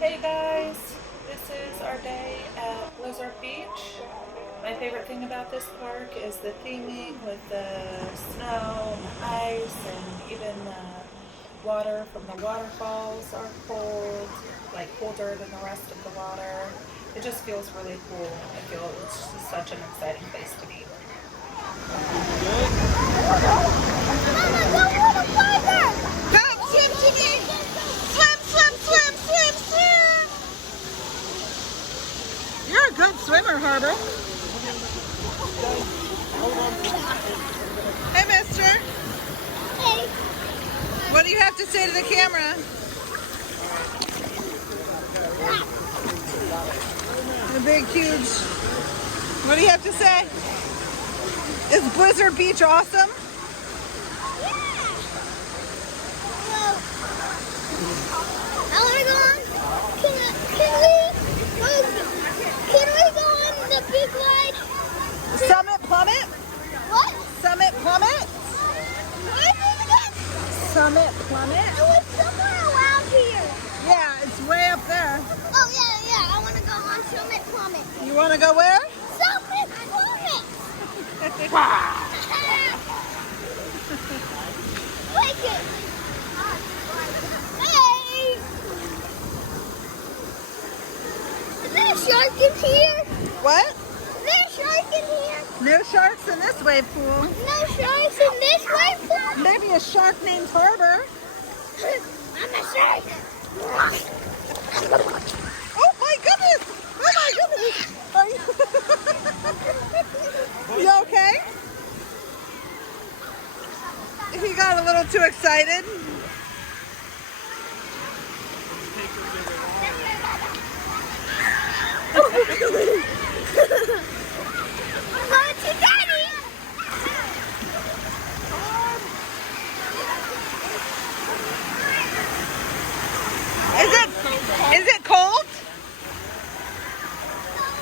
Hey guys, this is our day at Blizzard Beach. My favorite thing about this park is the theming with the snow and the ice, and even the water from the waterfalls are cold, like colder than the rest of the water. It just feels really cool. I feel it's just such an exciting place to be. Come swim to me! Swim, swim, swim, swim, swim! You're a good swimmer, Harbor. Hey, mister. Hey. What do you have to say to the camera? The big, huge. What do you have to say? Is Blizzard Beach awesome? I want to go on. Can we go on the big ride? Summit Plummet? What? Summit Plummet? Where is it again? Summit Plummet? It was somewhere around here. Yeah, it's way up there. Oh, yeah. I want to go on Summit Plummet. You want to go where? Summit Plummet. Like it. Hey. Is there a shark in here? What? Is there a shark in here? No sharks in this wave pool. No sharks in this way pool? Maybe a shark named Harbor. I'm a shark. Oh my goodness! Oh my goodness! Are you, you okay? He got a little too excited. I'm going to Daddy. Is it cold? Come!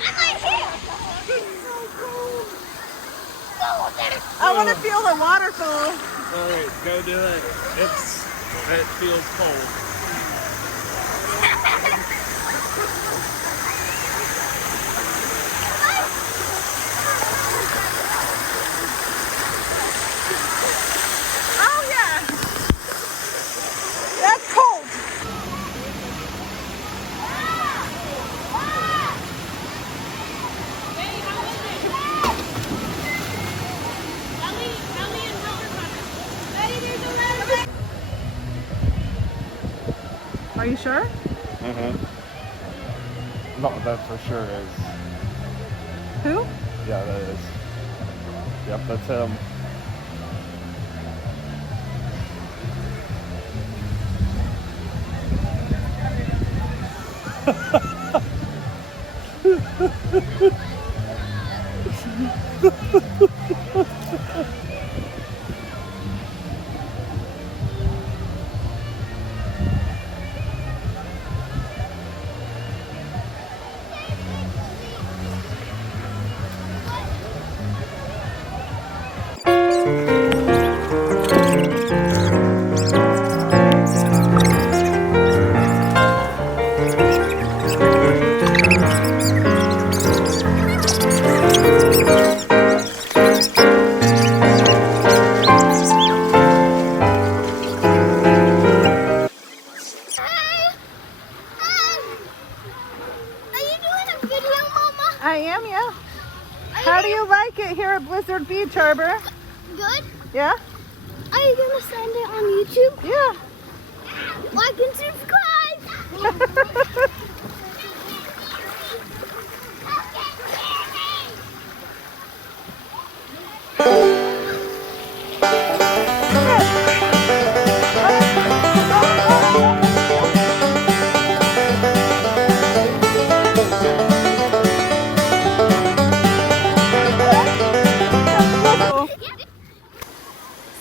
I'm right here. I want to feel the waterfall. All right, go do it. It feels cold. Oh yeah. That's cold. Are you sure? No, that for sure is. Who? Yeah, that is. Yep, that's him. Are you doing a video, Mama? I am, yeah. How do you like it here at Blizzard Beach, Harbor? Good. Yeah? Are you going to send it on YouTube? Yeah. Like and subscribe.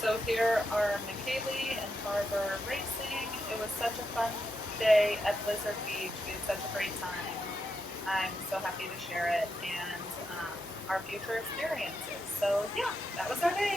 So here are McKaylee and Harbor racing. It was such a fun day at Blizzard Beach. We had our future experiences. So yeah, that was our day.